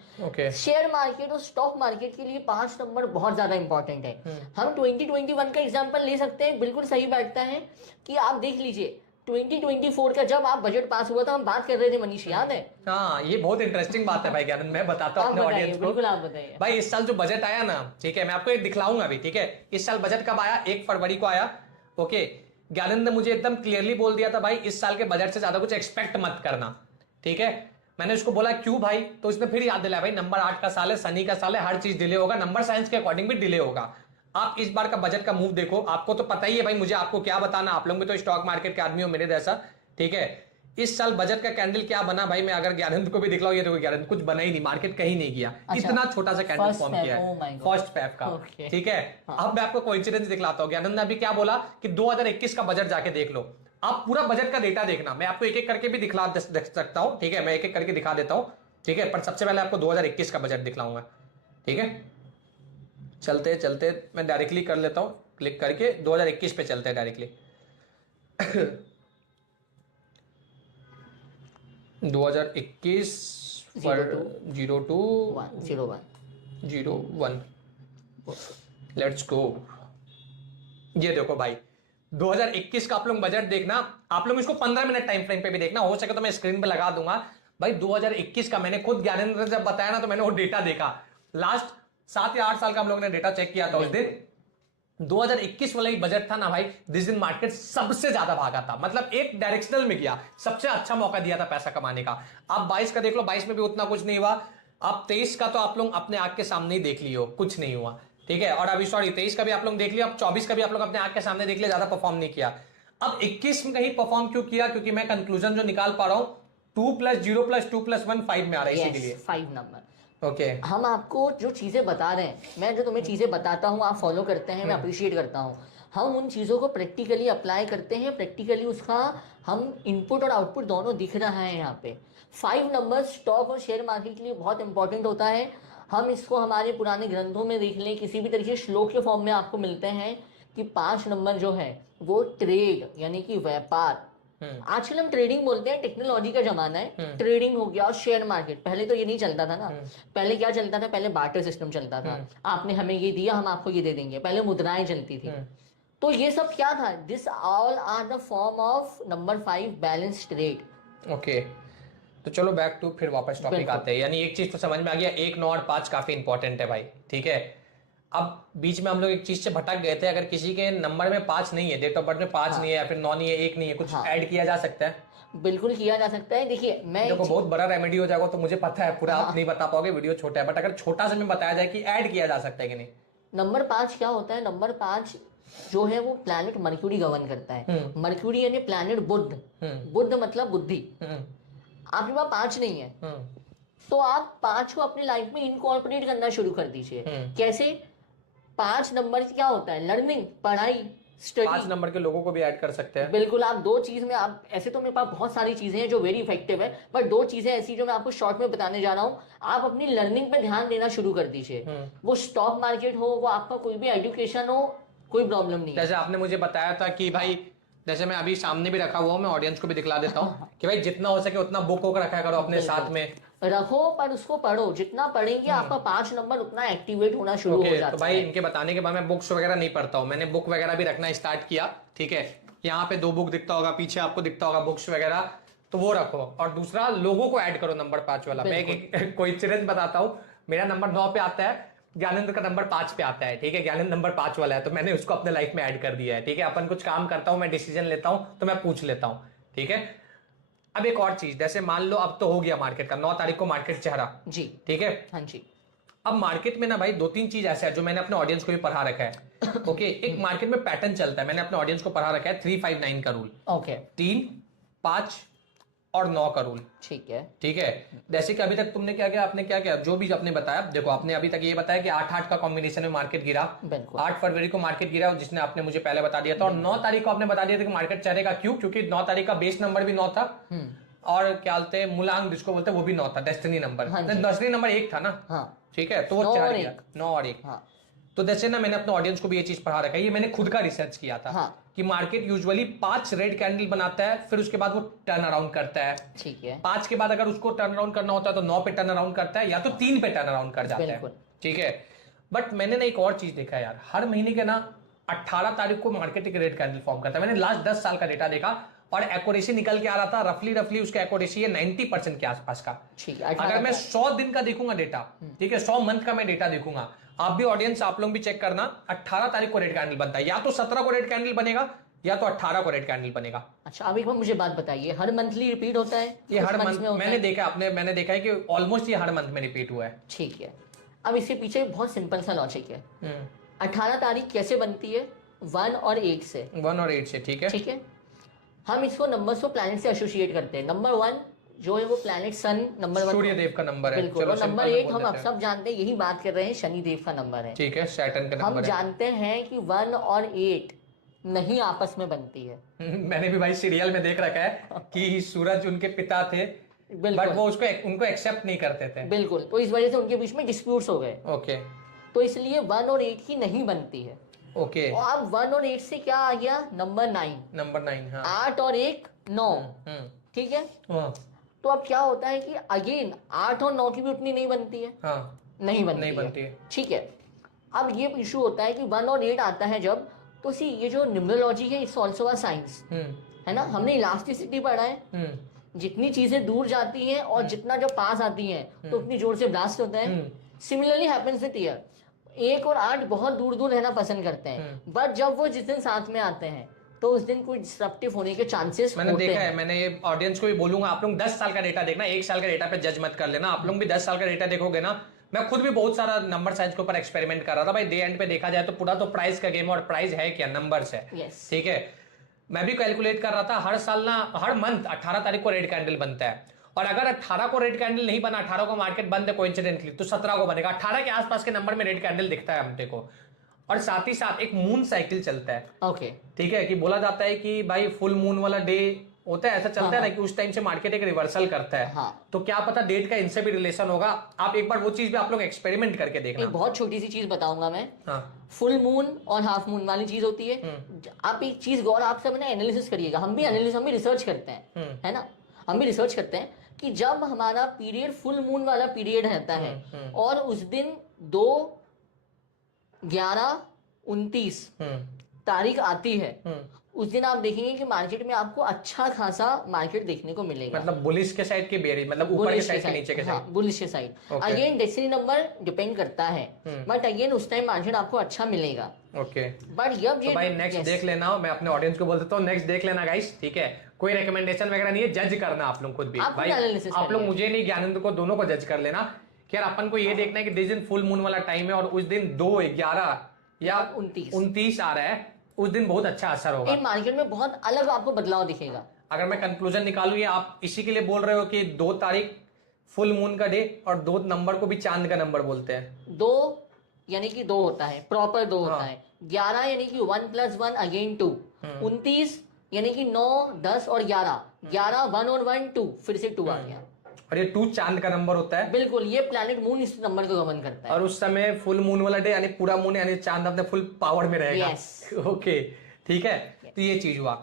शेयर मार्केट और स्टॉक मार्केट के लिए 5 नंबर बहुत ज्यादा इंपॉर्टेंट है। हम 2021 का एग्जाम्पल ले सकते हैं, बिल्कुल सही बैठता है कि आप देख लीजिए 2024 का जब आप बजट पास हुआ था, हम बात कर रहे थे मनीष, याद है? हाँ, ये बहुत इंटरेस्टिंग बात है भाई ज्ञानंद, मैं बताता हूँ अपने ऑडियंस को। बिल्कुल आप बताइए भाई। इस साल जो बजट आया ना, ठीक है, मैं आपको एक दिखलाऊंगा भी, ठीक है। इस साल बजट कब आया? 1 फरवरी को आया। ओके, ज्ञानंद ने मुझे एकदम क्लियरली बोल दिया था, भाई इस साल के बजट से ज्यादा कुछ एक्सपेक्ट मत करना, ठीक है। मैंने उसको बोला क्यों भाई, तो उसने फिर याद दिलाया, भाई नंबर 8 का साल है, शनि का साल है, हर चीज डिले होगा, नंबर साइंस के अकॉर्डिंग भी डिले होगा। आप इस बार का बजट का मूव देखो, आपको तो पता ही है भाई, मुझे आपको क्या बताना, आप लोग भी तो स्टॉक मार्केट के आदमी हो मेरे जैसा, ठीक है। इस साल बजट का कैंडल क्या बना भाई, मैं अगर ज्ञानंद को भी दिखलाऊं, ये देखो ज्ञानंद कुछ बना ही नहीं, मार्केट कहीं नहीं गया। इतना छोटा सा कैंडल फॉर्म किया है फर्स्ट पैप का, ठीक है। अब मैं आपको कोइंसिडेंस दिखलाता हूं। ज्ञानंद ने अभी क्या बोला कि 2021 का बजट जाके देख लो, आप पूरा बजट का डेटा देखना, मैं आपको एक एक करके भी दिखला सकता हूं, ठीक है, मैं एक एक करके दिखा देता हूं, ठीक है। पर सबसे पहले आपको 2021 का बजट दिखलाऊंगा, ठीक है। चलते चलते मैं डायरेक्टली कर लेता हूं, क्लिक करके 2021 पे चलते हैं डायरेक्टली। 2021 02/01 let's go. ये देखो भाई 2021 का आप लोग बजट देखना, आप लोग इसको 15 मिनट टाइम फ्रेम पे भी देखना, हो सके तो मैं स्क्रीन पे लगा दूंगा। भाई 2021 का मैंने खुद ज्ञानेंद्र जब बताया ना, तो मैंने वो डेटा देखा, लास्ट 7 या 8 साल का हम लोगों ने डेटा चेक किया था उस दिन। 2021 वाला ही बजट था ना भाई, जिस दिन मार्केट सबसे ज्यादा भागा था, मतलब एक डायरेक्शनल में गया, सबसे अच्छा मौका दिया था पैसा कमाने का। आप 22 का देख लो, 22 में भी उतना कुछ नहीं हुआ। अब 23 का तो आप लोग अपने आंख के सामने ही देख लियो, कुछ नहीं हुआ, ठीक है। और अभी सॉरी 23 का भी आप लोग देख लिया, अब 24 का भी आप लोग अपने आंख के सामने देख लिया, ज्यादा परफॉर्म नहीं किया। अब 21 में कहीं परफॉर्म क्यों किया, क्योंकि मैं कंक्लूजन जो निकाल पा रहा हूं 2 + 0 + 2 + 1 5 में आ रहा है, इसीलिए 5 नंबर। ओके। हम आपको जो चीजें बता रहे हैं, मैं जो तुम्हें चीजें बताता हूँ आप फॉलो करते हैं, मैं अप्रिशिएट करता हूँ। हम उन चीजों को प्रैक्टिकली अप्लाई करते हैं, प्रैक्टिकली उसका हम इनपुट और आउटपुट दोनों दिख रहा है यहाँ पे। 5 नंबर स्टॉक और शेयर मार्केट के लिए बहुत इंपॉर्टेंट होता है। हम इसको हमारे पुराने ग्रंथों में देख लें, किसी भी तरीके श्लोक के फॉर्म में आपको मिलते हैं कि 5 नंबर जो है वो ट्रेड यानी कि व्यापार, आजकल हम ट्रेडिंग बोलते हैं, टेक्नोलॉजी का जमाना है, ट्रेडिंग हो गया और शेयर मार्केट। पहले तो ये नहीं चलता था ना, पहले क्या चलता था, पहले बार्टर सिस्टम चलता था, आपने हमें ये दिया हम आपको ये दे देंगे, पहले मुद्राएं चलती थी। तो ये सब क्या था, this all are the form of number 5 balance trade. Okay, तो चलो बैक टू फिर वापस टॉपिक आते हैं। यानी एक चीज तो समझ में आ गया, 1, 9 और 5 काफी इंपॉर्टेंट है भाई, ठीक है। अब बीच में हम लोग एक चीज से भटक गए थे, अगर किसी के नंबर में 5 नहीं है, डेट ऑफ बर्थ में 5 नहीं है या फिर 9 नहीं है, 1 नहीं है, कुछ ऐड किया जा सकता है? बिल्कुल किया जा सकता है। देखिए मैं देखो बहुत बड़ा रेमेडी हो जाएगा, तो मुझे पता है पूरा आप नहीं बता पाओगे, वीडियो छोटा है, बट अगर छोटा सा में बताया जाए कि ऐड किया जा सकता है कि नहीं। नंबर 5 क्या होता है, नंबर 5 जो है वो प्लैनेट मर्क्यूरी गवर्न करता है। मर्क्यूरी यानी प्लैनेट बुध, बुध मतलब बुद्धि। आपके पास 5 नहीं है तो आप 5 को अपनी लाइफ में इनकॉर्पोरेट करना शुरू कर दीजिए। कैसे? 5 नंबर क्या होता है, लर्निंग, पढ़ाई, स्टडी। 5 नंबर के लोगों को भी ऐड कर सकते हैं। बिल्कुल, आप 2 चीज में, आप ऐसे तो मेरे पास बहुत सारी चीजें हैं जो वेरी इफेक्टिव है, बट 2 चीजें ऐसी जो मैं आपको शॉर्ट में बताने जा रहा हूँ। आप अपनी लर्निंग पे ध्यान देना शुरू कर दीजिए, वो स्टॉक मार्केट हो, वो आपका कोई भी एजुकेशन हो, कोई प्रॉब्लम नहीं है। जैसे आपने मुझे बताया था कि भाई जैसे मैं अभी सामने भी रखा हुआ हूँ, मैं ऑडियंस को भी दिखला देता हूँ कि भाई जितना हो सके उतना बुक होकर रखा करो अपने साथ में। रखो पर उसको पढ़ो, जितना पढ़ेंगे आपका 5 नंबर उतना एक्टिवेट होना शुरू हो जाता है। तो भाई इनके बताने के बाद मैं बुक्स वगैरह नहीं पढ़ता हूँ, मैंने बुक वगैरह भी रखना स्टार्ट किया। ठीक है, यहाँ पे 2 बुक दिखता होगा, पीछे आपको दिखता होगा बुक्स वगैरह, तो वो रखो। और दूसरा, लोगों को ऐड करो नंबर 5 वाला। मैं एक कोइंसिडेंस बताता हूँ, मेरा नंबर 9 पे आता है, ज्ञानेंद्र का नंबर 5 पे आता है। ठीक है, ज्ञानेंद्र नंबर 5 वाला है, तो मैंने उसको अपने लाइफ में ऐड कर दिया है। ठीक है, अपन कुछ काम करता हूँ, मैं डिसीजन लेता हूँ तो मैं पूछ लेता हूँ। ठीक है, अब एक और चीज, जैसे मान लो अब तो हो गया मार्केट का, 9 तारीख को मार्केट चेहरा जी। ठीक है, हाँ जी। अब मार्केट में ना भाई 2-3 चीज ऐसा है जो मैंने अपने ऑडियंस को भी पढ़ा रखा है। ओके, एक मार्केट में पैटर्न चलता है, मैंने अपने ऑडियंस को पढ़ा रखा है 3-5-9 का रूल। ओके, 3, 5 और 9 का रूल। ठीक है, ठीक है, जैसे कि अभी तक तुमने क्या किया, आपने क्या किया, जो भी आपने बताया, देखो आपने अभी तक ये बताया कि 8-8 का कॉम्बिनेशन में मार्केट गिरा, 8 फरवरी को मार्केट गिरा, जिसने आपने मुझे पहले बता दिया था। और 9 तारीख को आपने बता दिया था कि मार्केट चढ़ेगा। क्यों? क्योंकि 9 तारीख का बेस नंबर भी 9 था, और क्या बोलते हैं, मूलांक जिसको बोलते हैं, वो भी 9 था, डेस्टिनी नंबर। डेस्टिनी नंबर 1 था ना। ठीक है, तो वो 9 और 1। तो जैसे ना मैंने अपने ऑडियंस को भी ये चीज पढ़ा रखा है, ये मैंने खुद का रिसर्च किया था कि मार्केट यूजुअली 5 रेड कैंडल बनाता है, फिर उसके बाद वो टर्न अराउंड करता है। ठीक है, 5 के बाद अगर उसको टर्न अराउंड करना होता है तो 9 पे टर्न अराउंड करता है, या तो 3 पे टर्न अराउंड कर जाता है। ठीक है, बट मैंने ना एक और चीज देखा है यार, हर महीने के ना 18 तारीख को मार्केट एक रेड कैंडल फॉर्म करता है। मैंने लास्ट 10 साल का डेटा देखा और एक्यूरेसी निकल के आ रहा था, रफली उसका एक्यूरेसी है 90% के आसपास का। अगर मैं 100 दिन का देखूंगा डेटा, ठीक है, 100 मंथ का मैं डेटा देखूंगा, आप भी ऑडियंस, आप लोग भी चेक करना, 18 तारीख को रेड कैंडल बनता है, या तो 17 को रेड कैंडल बनेगा या तो 18 को रेड कैंडल बनेगा। अच्छा, अब एक बार मुझे बात बताइए, हर मंथली रिपीट होता है? ये हर मंथ मैंने देखा है कि ऑलमोस्ट ये हर मंथ में रिपीट हुआ है। ठीक है, अब इसके पीछे बहुत सिंपल सा लॉजिक है। 18 तारीख कैसे बनती है? 1 और 8 से। 1 और 8 से, ठीक है। ठीक है, हम इसको नंबर्स को प्लैनेट से एसोसिएट करते हैं। नंबर 1 जो है वो प्लैनेट सन, नंबर 1 सूर्य देव का नंबर है। बिल्कुल, और नंबर 8 हम अब सब जानते हैं, यही बात कर रहे हैं, शनि देव का नंबर है। ठीक है, सैटर्न का नंबर है। हम जानते हैं कि 1 और 8 नहीं आपस में बनती है। मैंने भी भाई सीरियल में देख रखा है कि सूरज उनके पिता थे, बट वो उनको एक्सेप्ट नहीं करते थे। बिल्कुल, तो इस वजह से उनके बीच में डिस्प्यूट्स हो गए। ओके, तो इसलिए 1 और 8 की नहीं बनती है। ओके, और अब 1 और 8 से क्या आ गया? नंबर 9। नंबर 9, हाँ। 8 और 1 9। ठीक है, तो अब क्या होता है कि अगेन 8 और 9 की भी उतनी नहीं बनती है। नहीं बनती है। ठीक है, अब ये इशू होता है कि 1 और 8 आता है जब, तो सी ये जो न्यूमरोलॉजी है, इट्स आल्सो अ साइंस, है ना। हमने इलास्टिसिटी पढ़ा है, जितनी चीजें दूर जाती हैं और जितना जब पास आती हैं तो उतनी जोर से ब्लास्ट होता है। सिमिलरली हैपेंस विद ईयर, 1 और 8 बहुत दूर दूर रहना पसंद करते हैं, बट जब वो जिस दिन साथ में आते हैं तो उस दिन कोई डिस्ट्रप्टिव होने के चांसेस मैंने देखा है। मैंने ये ऑडियंस को भी बोलूंगा, आप लोग 10 साल का डेटा देखना, 1 साल का डेटा पे जज मत कर लेना। आप लोग भी 10 साल का डेटा देखोगे ना, मैं खुद भी बहुत सारा नंबर साइंस के ऊपर एक्सपेरिमेंट कर रहा था भाई। डे एंड पे देखा जाए तो पूरा तो प्राइस का गेम है, और प्राइस है क्या? नंबर्स है। ठीक है, मैं भी कैलकुलेट कर रहा था, हर साल ना, हर मंथ 18 तारीख को रेड कैंडल बनता है, और अगर 18 को रेड कैंडल नहीं बना, 18 को मार्केट बंद है कोइंसिडेंटली, तो 17 को बनेगा। 18 के आसपास के नंबर में रेड कैंडल दिखता है हमको को। और साथ ही साथ एक मून साइकिल चलता है। ओके, ठीक है, कि बोला जाता है कि भाई फुल मून वाला डे होता है, ऐसा चलता है ना कि उस टाइम से मार्केट एक रिवर्सल करता है। तो क्या पता डेट का इनसे भी रिलेशन होगा। आप एक बार वो चीज भी आप लोग एक्सपेरिमेंट करके देखना। एक बहुत छोटी सी चीज बताऊंगा मैं। फुल मून और हाफ मून वाली चीज होती है। आप एक चीज गौर, आप सब ना एनालिसिस करिएगा, हम भी रिसर्च करते हैं, है ना। हम भी रिसर्च करते हैं कि जब हमारा पीरियड फुल मून वाला पीरियड रहता है और उस दिन 2/11/29 तारीख आती है, उस दिन आप देखेंगे कि मार्केट में आपको अच्छा खासा मार्केट देखने को मिलेगा। मतलब बुलिश के साइड की बेयरिश, मतलब ऊपर के साइड के नीचे के साइड। बुलिश के side. Again destiny number depend करता है, बट अगेन उस टाइम मार्केट आपको अच्छा मिलेगा। ओके, बट जब ये भाई नेक्स्ट देख लेना, मैं अपने ऑडियंस को बोल देता हूँ, नेक्स्ट देख लेना गाइस, ठीक है। कोई रिकमेंडेशन वगैरह नहीं है, जज करना आप लोग खुद भी भाई। आप लोग मुझे नहीं, ज्ञानेंद्र को, दोनों को जज कर लेना कि यार अपन को ये देखना है कि जिस दिन फुल मून वाला टाइम है और उस दिन 2/11 या 29 आ रहा है, उस दिन बहुत अच्छा असर होगा। मार्केट में बहुत अलग आपको बदलाव दिखेगा। अगर मैं कंक्लूजन निकालूं, ये आप इसी के लिए बोल रहे हो कि 2 तारीख फुल मून का डे, और 2 नंबर को भी चांद का नंबर बोलते हैं। 2 यानी कि 2 होता है, प्रॉपर 2 होता है। 11 यानी कि 1 + 1 अगेन 2। 29 यानी कि 9, 10 और 11। 11 1 और 1 2, फिर से 2 आ गया। और ये 2 चांद का नंबर होता है। बिल्कुल, ये प्लैनेट मून इस नंबर को गवर्न करता है। और उस समय फुल मून वाला डे यानी पूरा मून, यानी चांद अपने फुल पावर में रहेगा। ओके, ठीक है। तो ये चीज हुआ।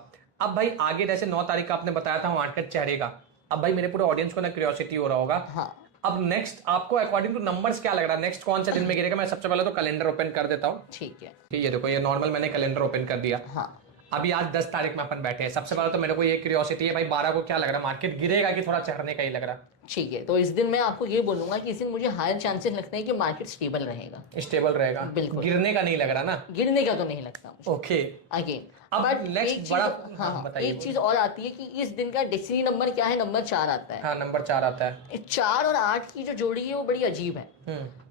अब भाई आगे जैसे 9 तारीख का आपने बताया था मार्केट चढ़ेगा, अब भाई मेरे पूरे ऑडियंस को ना क्यूरियोसिटी हो रहा होगा। हाँ। अब नेक्स्ट आपको अकॉर्डिंग टू नंबर्स क्या लग रहा है, नेक्स्ट कौन से दिन में गिरेगा? मैं सबसे पहले तो कैलेंडर ओपन कर देता हूँ। ठीक है। ठीक है, देखो ये नॉर्मल मैंने कैलेंडर ओपन कर दिया। हाँ। अभी आज 10 तारीख में अपन बैठे हैं। सबसे पहले तो मेरे को ये क्यूरियोसिटी है भाई, 12 को क्या लग रहा है, मार्केट गिरेगा कि थोड़ा चढ़ने का ही लग रहा है? ठीक है, तो इस दिन मैं आपको ये बोलूंगा कि इस दिन मुझे हायर चांसेस लगते हैं कि मार्केट स्टेबल रहेगा। स्टेबल रहेगा, बिल्कुल। गिरने का नहीं लग रहा ना? गिरने का तो नहीं लगता मुझे। ओके। अगेन अब बट नेक्स्ट बड़ा, हाँ, बताइए। एक चीज और आती है कि इस दिन का डेस्टिनी नंबर क्या है, नंबर 4 आता है। हाँ, नंबर 4 आता है। 4 और 8 की जो जोड़ी है वो बड़ी अजीब है।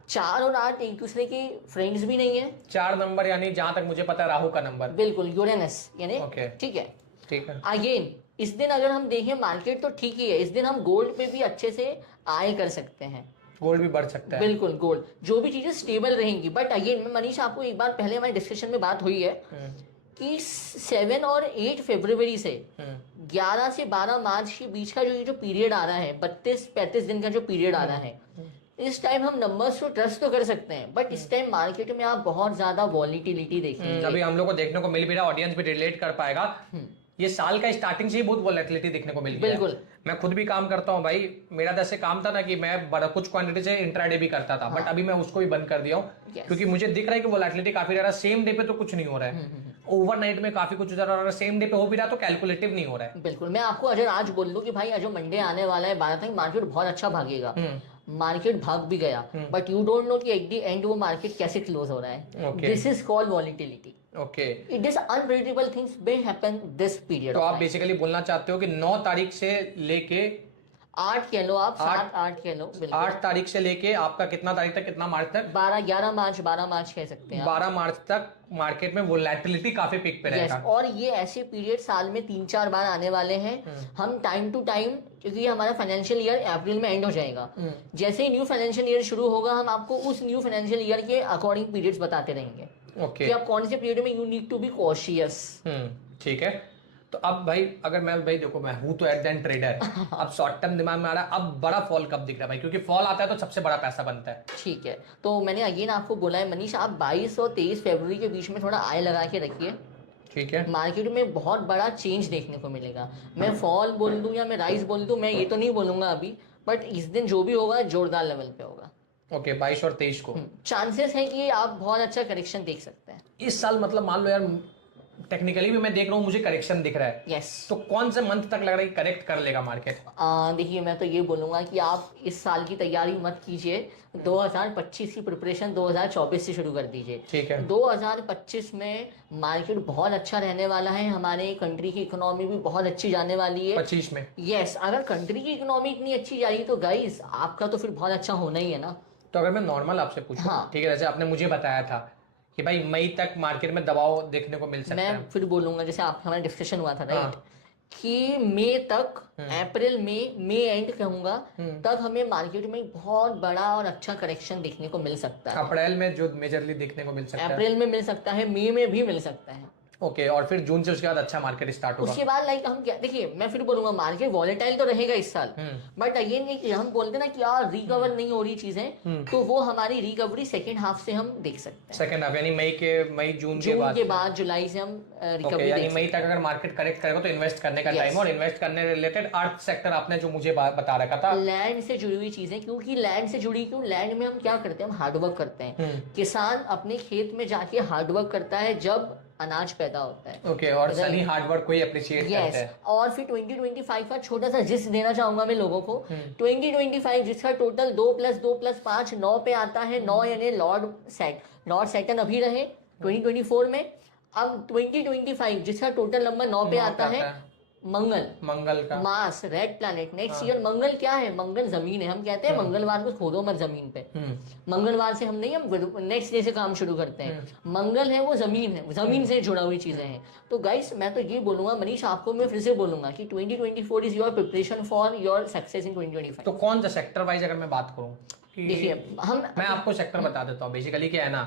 4 और 8 एक दूसरे के फ्रेंड्स भी नहीं है। 4 नंबर यानी जहां तक मुझे पता है राहु का नंबर। बिल्कुल, यूरेनस यानी। ओके। ठीक है। ठीक है। अगेन इस दिन अगर हम देखें मार्केट तो ठीक ही है, इस दिन हम गोल्ड पे भी अच्छे से आय कर सकते हैं। गोल्ड भी बढ़ सकता है। बिल्कुल, गोल्ड जो भी चीजें स्टेबल रहेंगी। बट अगेन मैं मनीष आपको एक बार पहले हमारे डिस्कशन में बात हुई है कि 7 और 8 फरवरी से 11 से 12 मार्च के बीच का जो पीरियड आ रहा है, 32-35 दिन का जो पीरियड आ रहा है, इस टाइम हम नंबर्स को ट्रस्ट तो कर सकते हैं, बट इस टाइम मार्केट में आप बहुत ज्यादा वॉलीटिलिटी देखेंगे। अभी हम लोग को देखने को मिल भी रहा, ऑडियंस भी रिलेट कर पाएगा। ये साल का स्टार्टिंग से ही बहुत वॉलेटिलिटी देखने को मिल गया। बिल्कुल। मैं खुद भी काम करता हूँ भाई, मेरा जैसे काम था ना कि मैं बड़ा कुछ क्वांटिटी से इंट्राडे भी करता था। बट अभी मैं उसको भी बंद कर दिया हूँ क्योंकि मुझे दिख रहा है कि वॉलेटिलिटी काफी ज्यादा, सेम डे पे तो कुछ नहीं हो रहा है, ओवरनाइट में काफी कुछ ज्यादा, और सेम डे पे हो भी रहा तो कैलकुलेटिव नहीं हो रहा है। बिल्कुल। मैं आपको अगर आज बोल दूं कि भाई आज जो मंडे आने वाला है 12 तक मार्केट बहुत अच्छा भागेगा, मार्केट भाग भी गया, बट यू डोंट नो कि एट द एंड वो मार्केट कैसे क्लोज हो रहा है। This is called volatility. Okay. It is unpredictable things may happen this period. तो आप बेसिकली बोलना चाहते हो कि 9 तारीख से लेके 8 कह लो आप, 7-8 कह लो। 8 तारीख से लेके आपका कितना तारीख तक, कितना मार्च तक? 12 मार्च 12 मार्च कह सकते हैं 12 मार्च तक मार्केट में वोलेटिलिटी काफी पीक पे रहेगा। और ये ऐसे पीरियड साल में 3-4 बार आने वाले हैं। हम टाइम टू टाइम, क्योंकि हमारा फाइनेंशियल ईयर अप्रैल में एंड हो जाएगा, जैसे ही न्यू फाइनेंशियल ईयर शुरू होगा हम आपको उस न्यू फाइनेंशियल ईयर के अकॉर्डिंग पीरियड्स बताते रहेंगे। ओके। कि आप कौन से पीरियड में you need to be cautious. ठीक है। तो अब भाई अगर मैं, भाई देखो मैं हूं तो एट द एंड ट्रेडर, अब शॉर्ट टर्म दिमाग में आ रहा है, अब बड़ा फॉल कब दिख रहा है भाई? क्योंकि फॉल आता है तो सबसे बड़ा पैसा बनता है। ठीक है, तो मैंने अगेन आपको बोला है मनीष, आप 22 और 23 फरवरी के बीच में थोड़ा आय लगा के रखिए। ठीक है। मार्केट में बहुत बड़ा चेंज देखने को मिलेगा। मैं फॉल बोल दूं या मैं राइज बोल दूं, मैं ये तो नहीं बोलूंगा अभी, बट इस दिन जो भी होगा जोरदार लेवल पे होगा। ओके, 22 और 23 को चांसेस है कि आप बहुत अच्छा करेक्शन देख सकते हैं इस साल। मतलब मान लो यार, टेक्निकली भी मैं देख रहा हूँ, मुझे करेक्शन दिख रहा है। यस। तो कौन से मंथ तक लग रहा है कि करेक्ट कर लेगा मार्केट? देखिए मैं तो ये बोलूंगा कि आप इस साल की तैयारी मत कीजिए, 2025 की प्रिपरेशन 2024 से शुरू कर दीजिए। ठीक है। 2025 में मार्केट बहुत अच्छा रहने वाला है, हमारे कंट्री की इकोनॉमी भी बहुत अच्छी जाने वाली है 25 में। यस। अगर कंट्री की इकोनॉमी इतनी अच्छी जा रही है तो गाइस आपका तो फिर बहुत अच्छा होना ही है ना। तो अगर मैं नॉर्मल आपसे पूछूं, ठीक है, जैसे आपने मुझे बताया था कि भाई मई तक मार्केट में दबाव देखने को मिल सकता है, मैं फिर बोलूंगा जैसे आप हमारा डिस्कशन हुआ था राइट, कि मई तक, अप्रैल मई एंड कहूंगा, तक हमें मार्केट में बहुत बड़ा और अच्छा करेक्शन देखने को मिल सकता है। अप्रैल में जो मेजरली देखने को मिल सकता है, अप्रैल में मिल सकता है, मई में भी मिल सकता है। ओके। और फिर जून से उसके बाद अच्छा मार्केट स्टार्ट होगा। उसके बाद लाइक हम क्या, देखिए मैं फिर बोलूंगा मार्केट वॉलेटाइल तो रहेगा इस साल, बट अगेन हम बोलते ना कि यार रिकवर नहीं हो रही चीजें, तो वो हमारी रिकवरी सेकंड हाफ से हम देख सकते हैं। सेकंड हाफ यानी मई जून के बाद जुलाई से हम रिकवरी यानी मई तक अगर मार्केट करेक्ट करेगा तो इन्वेस्ट करने का टाइम। और इन्वेस्ट करने रिलेटेड अर्थ सेक्टर आपने जो मुझे बता रखा था, लैंड से जुड़ी हुई चीजें, क्योंकि लैंड से जुड़ी क्यों, लैंड में हम क्या करते हैं, हम हार्डवर्क करते हैं। किसान अपने खेत में जाके हार्डवर्क करता है जब अनाज पैदा होता है। ओके। और सनी हार्डवर्क को ही अप्रिशिएट करते हैं। और फिर 2025 का छोटा सा जिस देना चाहूंगा मैं लोगों को, 2025 जिसका टोटल 2 + 2 + 5 9 पे आता है। 9 यानी लॉर्ड सैटर्न अभी रहे 2024 में। अब 2025 जिसका टोटल नंबर 9 पे आता है मंगल का Mars red planet. Next year मंगल क्या है, मंगल जमीन है। हम कहते हैं मंगलवार को खोदो मत जमीन पे, मंगलवार से हम नहीं, हम नेक्स्ट डे से काम शुरू करते हैं। मंगल है वो जमीन है, जमीन से जुड़ा हुई चीजें हैं। तो गाइस मैं तो ये बोलूंगा मनीष, आपको मैं फिर से बोलूंगा कि 2024 is your preparation for your success in 2025। तो कौन सा सेक्टर वाइज अगर मैं बात करूं, देखिए मैं आपको सेक्टर बता देता हूँ। बेसिकली क्या है ना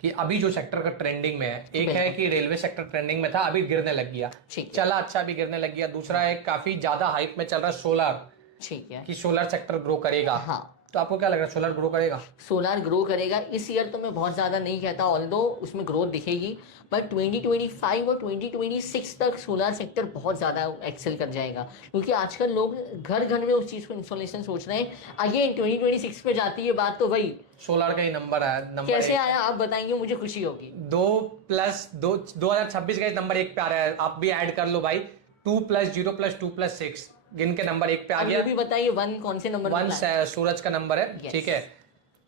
कि अभी जो सेक्टर का ट्रेंडिंग में है, एक है कि रेलवे सेक्टर ट्रेंडिंग में था, अभी गिरने लग गया, चला अच्छा अभी गिरने लग गया। दूसरा एक काफी ज्यादा हाइप में चल रहा है सोलर, ठीक है, कि सोलर सेक्टर ग्रो करेगा। हाँ। तो आपको क्या लग रहा है, सोलर ग्रो करेगा? सोलार ग्रो करेगा इस ईयर तो मैं बहुत ज़्यादा नहीं कहता, ऑल्दो उसमें ग्रोथ दिखेगी, बट 2025 और 2026 तक सोलार सेक्टर बहुत ज़्यादा एक्सेल कर जाएगा, क्योंकि आजकल लोग घर घर में उस चीज़ को इंस्टॉलेशन सोच रहे हैं। अगेन 2026 पे जाती है बात, तो वही सोलर का ही नंबर आया, नंबर कैसे आया आप बताएंगे, मुझे खुशी होगी। 2+2 2026 का नंबर 1 पे आ रहा है, आप भी ऐड कर लो भाई, 2+0+2+6 गिन के नंबर 1 पे आ गया। भी बताइए 1 कौन से नंबर? 1 सूरज का नंबर है, Yes. ठीक है,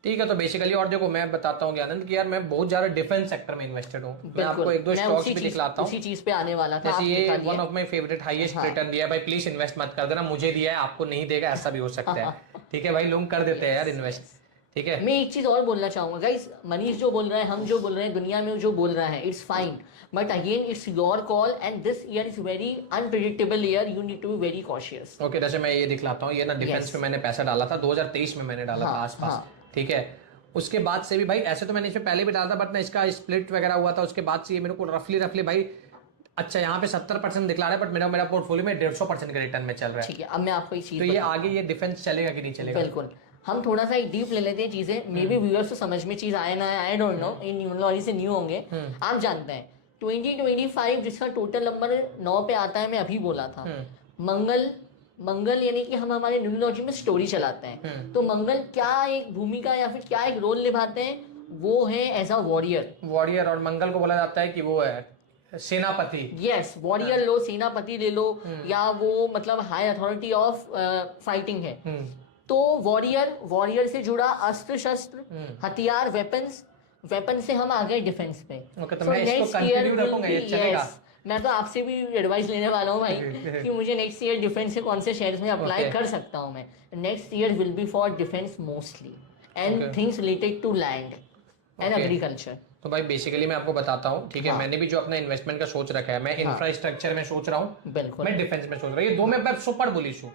ठीक है। तो बेसिकली और देखो मैं बताता हूँ आनंद कि यार मैं बहुत ज्यादा डिफेंस सेक्टर में इन्वेस्टेड हूँ। मैं आपको एक दो स्टॉक्स भी दिखलाता हूँ, उसी चीज पे आने वाला था। जैसे ये one of my favourite highest return दिया है भाई, प्लीज इन्वेस्ट मत कर देना, मुझे दिया है आपको नहीं देगा ऐसा भी हो सकता है, ठीक है भाई, लोग कर देते हैं यार इन्वेस्ट, ठीक है। मैं एक चीज और बोलना चाहूंगा गाइस, मनीष जो बोल रहा है, हम जो बोल रहे हैं, दुनिया में जो बोल रहा है, it's fine, but again it's your call and this year is very unpredictable year, you need to be very cautious. Okay, जैसे मैं ये दिखलाता हूँ, ये ना डिफेंस में मैंने पैसा डाला था 2023 में मैंने डाला था आसपास, ठीक है। उसके बाद से भी भाई ऐसे तो मैंने इसमें पहले भी डाला था, बट ना इसका स्प्लिट वगैरह हुआ था, उसके बाद से ये मेरे को रफली भाई अच्छा यहाँ पे 70% दिखला रहा है, बट मेरा पोर्टफोलियो में 150% के रिटर्न में चल रहा है। ठीक है, अब मैं आपको एक चीज, तो ये आगे ये डिफेंस चलेगा कि नहीं चलेगा? बिल्कुल, हम थोड़ा सा एक डीप ले लेते हैं चीजें, मे बी व्यूअर्स को समझ में चीज आए ना आए, I don't know, in numerology से न्यू होंगे। आप जानते हैं 2025 जिसका टोटल नंबर 9 पे आता है, मैं अभी बोला था, मंगल यानी कि हम हमारे न्यूमरोलॉजी में स्टोरी चलाते हैं, तो मंगल क्या एक भूमिका या फिर क्या एक रोल निभाते हैं, वो है एज अ वॉरियर। और मंगल को बोला जाता है कि वो है सेनापति। यस, वॉरियर लो, सेनापति ले लो, या वो मतलब हाई अथॉरिटी ऑफ फाइटिंग है। तो वॉरियर से जुड़ा अस्त्र शस्त्र, हथियार, वेपन से हम आ गए डिफेंस पे। तो मैं इसको कंटिन्यू रखूंगा, ये चलेगा। मैं तो आपसे भी एडवाइस लेने वाला हूँ भाई कि मुझे नेक्स्ट ईयर डिफेंस से कौन से शेयर्स में अप्लाई कर सकता हूँ मैं। Next year will be for defence mostly and things related to land and agriculture. तो भाई बेसिकली मैं आपको बताता हूँ, ठीक है, मैंने भी जो अपना इन्वेस्टमेंट का सोच रखा है, मैं इंफ्रास्ट्रक्चर में सोच रहा हूँ, बिल्कुल, मैं डिफेंस में सोच रहा हूँ, ये दो मैं सुपर बुलिश हूँ,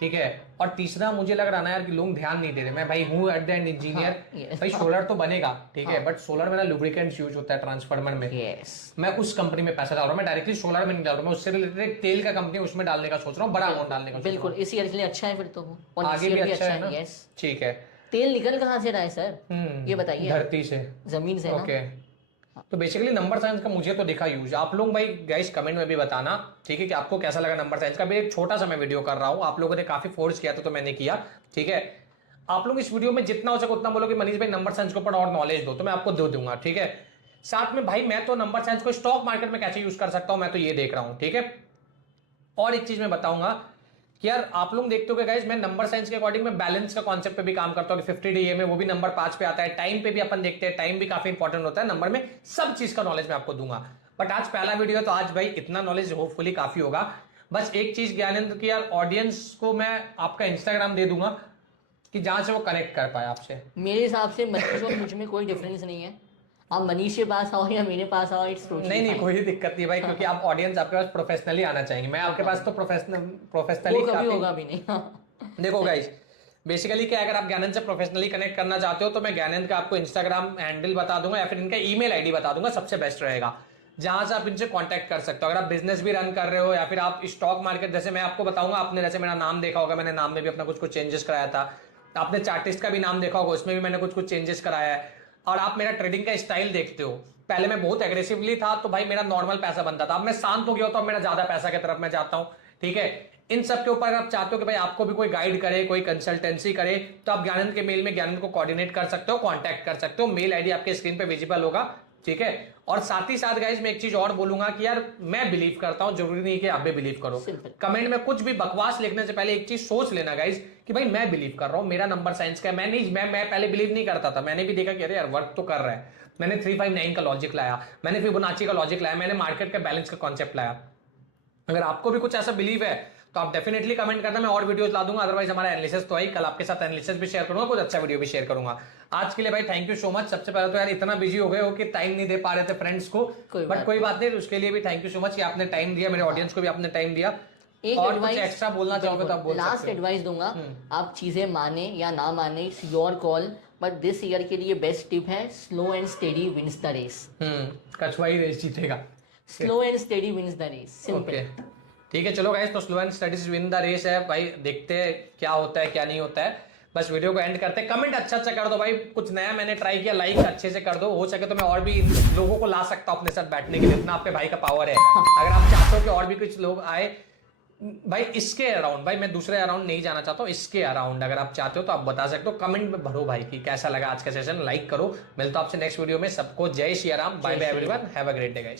ठीक है। और तीसरा मुझे लग रहा ना यार कि लोग ध्यान नहीं दे रहे, मैं भाई हूँ एट द एंड इंजीनियर, भाई सोलर तो बनेगा, ठीक है, बट सोलर में ना लुब्रिकेंट्स यूज होता है ट्रांसफार्मर में, मैं उस कंपनी में पैसा डाल रहा हूँ, मैं डायरेक्टली सोलर में नहीं डाल रहा हूँ, मैं उससे रिलेटेड एक तेल का कंपनी उसमें डालने का सोच रहा हूँ, बड़ा अमाउंट डालने का। बिल्कुल, इस ईयर के लिए अच्छा है फिर तो, आगे भी अच्छा है ना, ठीक है। तेल निकल कहाँ से रहा है सर, ये बताइए? धरती से, जमीन से। ओके, तो बेसिकली नंबर साइंस का मुझे तो दिखा यूज। आप लोग भाई गाइस कमेंट में भी बताना, ठीक है, कि आपको कैसा लगा नंबर साइंस का। भी एक छोटा सा मैं वीडियो कर रहा हूँ, आप लोगों ने काफी फोर्स किया था तो मैंने किया, ठीक है। आप लोग इस वीडियो में जितना हो सके उतना बोलो कि मनीष भाई नंबर साइंस के ऊपर और नॉलेज दो, तो मैं आपको दे दूंगा, ठीक है। साथ में भाई मैं तो नंबर साइंस को स्टॉक मार्केट में कैसे यूज कर सकता हूं, मैं तो ये देख रहा हूं, ठीक है। और एक चीज मैं बताऊंगा कि यार आप लोग देखते हो गाइस, मैं नंबर साइंस के अकॉर्डिंग में बैलेंस का कॉन्सेप्ट पे भी काम करता हूँ कि 50 डे में वो भी नंबर 5 पे आता है। टाइम पे भी अपन देखते हैं, टाइम भी काफी इंपॉर्टेंट होता है नंबर में, सब चीज का नॉलेज मैं आपको दूंगा। बट आज पहला वीडियो है तो आज भाई इतना नॉलेज होपफुली काफी होगा। बस एक चीज ज्ञानेंद्र की यार, ऑडियंस को मैं आपका इंस्टाग्राम दे दूंगा कि जहां से वो कनेक्ट कर पाए आपसे। मेरे हिसाब से मनीष और मुझ में कोई डिफरेंस नहीं है, आप मनीष के पास आओ या मेरे पास आओ, इट्स टोटली नहीं कोई दिक्कत नहीं भाई, क्योंकि आप ऑडियंस आपके पास प्रोफेशनली आना चाहेंगे, मैं आपके पास तो प्रोफेशनली कभी होगा भी नहीं। देखो गाइस, बेसिकली क्या, अगर आप ज्ञानंद से प्रोफेशनली कनेक्ट करना चाहते हो तो मैं ज्ञानंद का आपको इंस्टाग्राम हैंडल बता दूंगा या फिर इनका ईमेल आईडी बता दूंगा, सबसे बेस्ट रहेगा जहां से आप इनसे कांटेक्ट कर सकते हो। अगर आप बिजनेस भी रन कर रहे हो या फिर आप स्टॉक मार्केट, जैसे मैं आपको बताऊंगा, आपने जैसे मेरा नाम देखा होगा, मैंने नाम में भी अपना कुछ चेंजेस कराया था, आपने चार्टिस्ट का भी नाम देखा होगा, उसमें भी मैंने कुछ चेंजेस कराया है। और आप मेरा ट्रेडिंग का स्टाइल देखते हो, पहले मैं बहुत एग्रेसिवली था तो भाई मेरा नॉर्मल पैसा बनता था, अब मैं शांत हो गया तो अब मेरा ज्यादा पैसा की तरफ मैं जाता हूं, ठीक है। इन सब के ऊपर अगर आप चाहते हो कि भाई आपको भी कोई गाइड करे, कोई कंसल्टेंसी करे, तो आप ज्ञानंद के मेल में ज्ञानंद को कोऑर्डिनेट कर सकते हो, कांटेक्ट कर सकते हो, मेल आईडी आपके स्क्रीन पे विजिबल होगा, ठीक है। और साथ ही साथ गाइस मैं एक चीज और बोलूंगा कि यार मैं बिलीव करता हूं, जरूरी नहीं कि आप भी बिलीव करो। कमेंट में कुछ भी बकवास लिखने से पहले एक चीज सोच लेना गाइस कि भाई मैं बिलीव कर रहा हूं, मेरा नंबर साइंस का, मैं पहले बिलीव नहीं करता था, मैंने भी देखा कि अरे यार वर्क तो कर रहा है, मैंने 359 का लॉजिक लाया, मैंने फिबोनाची का लॉजिक लाया, मैंने मार्केट का बैलेंस का कॉन्सेप्ट लाया। अगर आपको भी कुछ ऐसा बिलीव है तो आप डेफिनेटली कमेंट करना, मैं और वीडियोस ला दूंगा। अदरवाइज हमारा एनालिसिस तो है, कल आपके साथ एनालिसिस भी शेयर करूंगा, कुछ अच्छा वीडियो भी शेयर करूंगा। आज के लिए भाई थैंक यू सो मच। सबसे पहले तो यार इतना बिजी हो गए हो कि टाइम नहीं दे पा रहे थे फ्रेंड्स को, बट कोई बात नहीं, उसके लिए भी थैंक यू सो मच कि आपने टाइम दिया, मेरे ऑडियंस को भी आपने टाइम दिया। एक और कुछ एक्स्ट्रा बोलना चाहोगे तो आप बोल सकते हो। लास्ट एडवाइस दूंगा, आप चीजें माने या ना माने, it's your call, but this year के लिए बेस्ट टिप है, slow and steady wins the race. कछुआ ही रेस जीतेगा, slow and steady wins the race, simple. ठीक है, चलो गाइस, तो slow and studies win the race है भाई, देखते हैं क्या होता है क्या नहीं होता है। बस वीडियो को एंड करते, कमेंट अच्छा कर दो भाई, कुछ नया मैंने ट्राई किया, लाइक अच्छे से कर दो, हो सके तो मैं और भी लोगों को ला सकता हूं अपने साथ बैठने के लिए, इतना आपके भाई का पावर है। अगर आप चाहते हो कि और भी कुछ लोग आए भाई इसके अराउंड, भाई मैं दूसरे अराउंड नहीं जाना चाहता हूं, इसके अराउंड अगर आप चाहते हो तो आप बता सकते हो, कमेंट में भरो भाई कि कैसा लगा आज का सेशन, लाइक करो। मिलता हूं आपसे नेक्स्ट वीडियो में, सबको जय Shri Ram, bye bye everyone, have a great day guys.